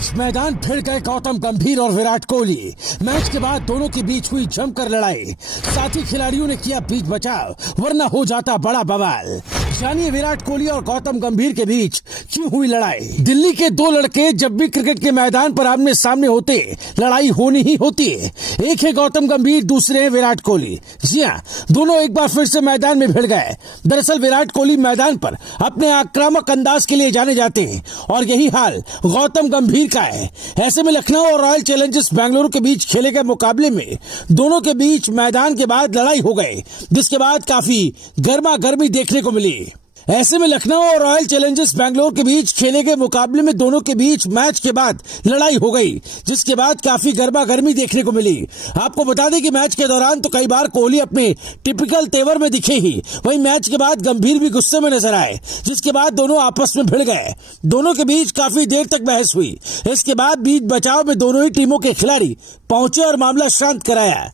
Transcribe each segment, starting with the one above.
बीच मैदान भिड़ गए गौतम गंभीर और विराट कोहली। मैच के बाद दोनों के बीच हुई जमकर लड़ाई। साथी खिलाड़ियों ने किया बीच बचाव, वरना हो जाता बड़ा बवाल। जानिए विराट कोहली और गौतम गंभीर के बीच क्यों हुई लड़ाई। दिल्ली के दो लड़के जब भी क्रिकेट के मैदान पर आमने सामने होते, लड़ाई होनी ही होती है। एक है गौतम गंभीर, दूसरे है विराट कोहली। जी हाँ, दोनों एक बार फिर से मैदान में भिड़ गए। दरअसल विराट कोहली मैदान पर अपने आक्रामक अंदाज के लिए जाने जाते हैं और यही हाल गौतम गंभीर का है। ऐसे में लखनऊ और रॉयल चैलेंजर्स बेंगलुरु के बीच खेले गए मुकाबले में दोनों के बीच मैदान के बाद लड़ाई हो गई, जिसके बाद काफी गर्मा गर्मी देखने को मिली। ऐसे में लखनऊ और रॉयल चैलेंजर्स बेंगलुरु के बीच खेले गए मुकाबले में दोनों के बीच मैच के बाद लड़ाई हो गई, जिसके बाद काफी गर्मा गर्मी देखने को मिली। आपको बता दें कि मैच के दौरान तो कई बार कोहली अपने टिपिकल तेवर में दिखे ही, वहीं मैच के बाद गंभीर भी गुस्से में नजर आए, जिसके बाद दोनों आपस में भिड़ गए। दोनों के बीच काफी देर तक बहस हुई। इसके बाद बीच बचाव में दोनों ही टीमों के खिलाड़ी पहुंचे और मामला शांत कराया।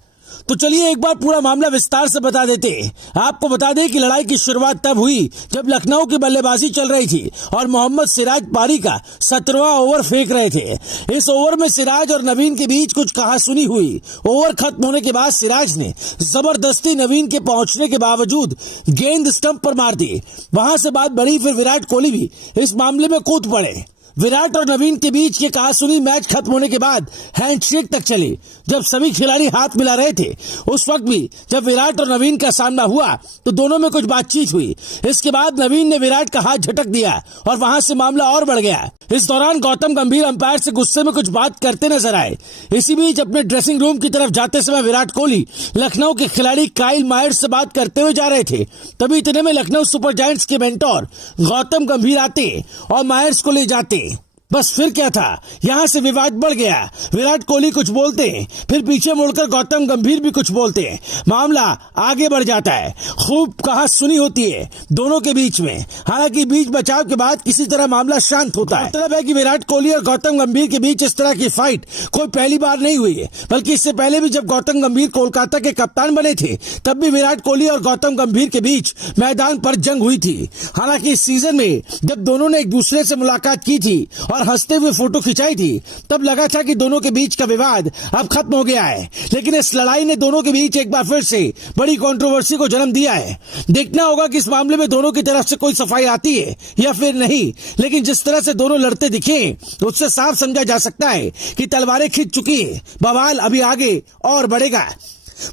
तो चलिए एक बार पूरा मामला विस्तार से बता देते हैं। आपको बता दें कि लड़ाई की शुरुआत तब हुई जब लखनऊ की बल्लेबाजी चल रही थी और मोहम्मद सिराज पारी का 17वां ओवर फेंक रहे थे। इस ओवर में सिराज और नवीन के बीच कुछ कहासुनी हुई। ओवर खत्म होने के बाद सिराज ने जबरदस्ती नवीन के पहुंचने के बावजूद गेंद स्टंप पर मार दी। वहां से बात बढ़ी, फिर विराट कोहली भी इस मामले में कूद पड़े। विराट और नवीन के बीच ये कहासुनी मैच खत्म होने के बाद हैंडशेक तक चली। जब सभी खिलाड़ी हाथ मिला रहे थे, उस वक्त भी जब विराट और नवीन का सामना हुआ तो दोनों में कुछ बातचीत हुई। इसके बाद नवीन ने विराट का हाथ झटक दिया और वहां से मामला और बढ़ गया। इस दौरान गौतम गंभीर अंपायर से गुस्से में कुछ बात करते नजर आए। इसी बीच अपने ड्रेसिंग रूम की तरफ जाते समय विराट कोहली लखनऊ के खिलाड़ी काइल मायर्स से बात करते हुए जा रहे थे। तभी इतने में लखनऊ सुपर जायंट्स के मेंटोर गौतम गंभीर आते और मायर्स को ले जाते। बस फिर क्या था, यहाँ से विवाद बढ़ गया। विराट कोहली कुछ बोलते, फिर पीछे मुड़कर गौतम गंभीर भी कुछ बोलते। मामला आगे बढ़ जाता है। खूब कहासुनी होती है दोनों के बीच में। हालांकि बीच बचाव के बाद किसी तरह मामला शांत होता है। मतलब है कि विराट कोहली और गौतम गंभीर के बीच इस तरह की फाइट कोई पहली बार नहीं हुई है, बल्कि इससे पहले भी जब गौतम गंभीर कोलकाता के कप्तान बने थे, तब भी विराट कोहली और गौतम गंभीर के बीच मैदान पर जंग हुई थी। हालांकि इस सीजन में जब दोनों ने एक दूसरे से मुलाकात की थी और हंसते हुए फोटो खिंचाई थी, तब लगा था कि दोनों के बीच का विवाद अब खत्म हो गया है। लेकिन इस लड़ाई ने दोनों के बीच एक बार फिर से बड़ी कंट्रोवर्सी को जन्म दिया है। देखना होगा कि इस मामले में दोनों की तरफ से कोई सफाई आती है या फिर नहीं। लेकिन जिस तरह से दोनों लड़ते दिखे, उससे साफ समझा जा सकता है कि तलवारें खिंच चुकी है। बवाल अभी आगे और बढ़ेगा।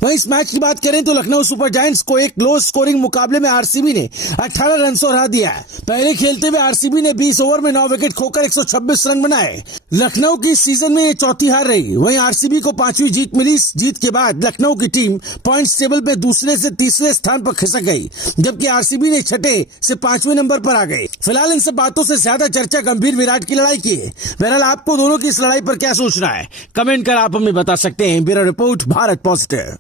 वहीं इस मैच की बात करें तो लखनऊ सुपर जायंट्स को एक लो स्कोरिंग मुकाबले में आरसीबी ने 18 रन से हरा दिया। पहले खेलते हुए आरसीबी ने 20 ओवर में 9 विकेट खोकर 126 रन बनाए। लखनऊ की सीजन में ये चौथी हार रही। वहीं आरसीबी को 5वीं जीत मिली। जीत के बाद लखनऊ की टीम पॉइंट्स टेबल पे दूसरे से तीसरे स्थान पर खिसक गई, जबकि आरसीबी ने 6 से 5वें नंबर पर आ गई। फिलहाल इन सब बातों से ज्यादा चर्चा गंभीर विराट की लड़ाई की है। बहरहाल आपको दोनों की इस लड़ाई पर क्या सोचना है, कमेंट कर आप हमें बता सकते हैं। Bureau report, Bharat positive.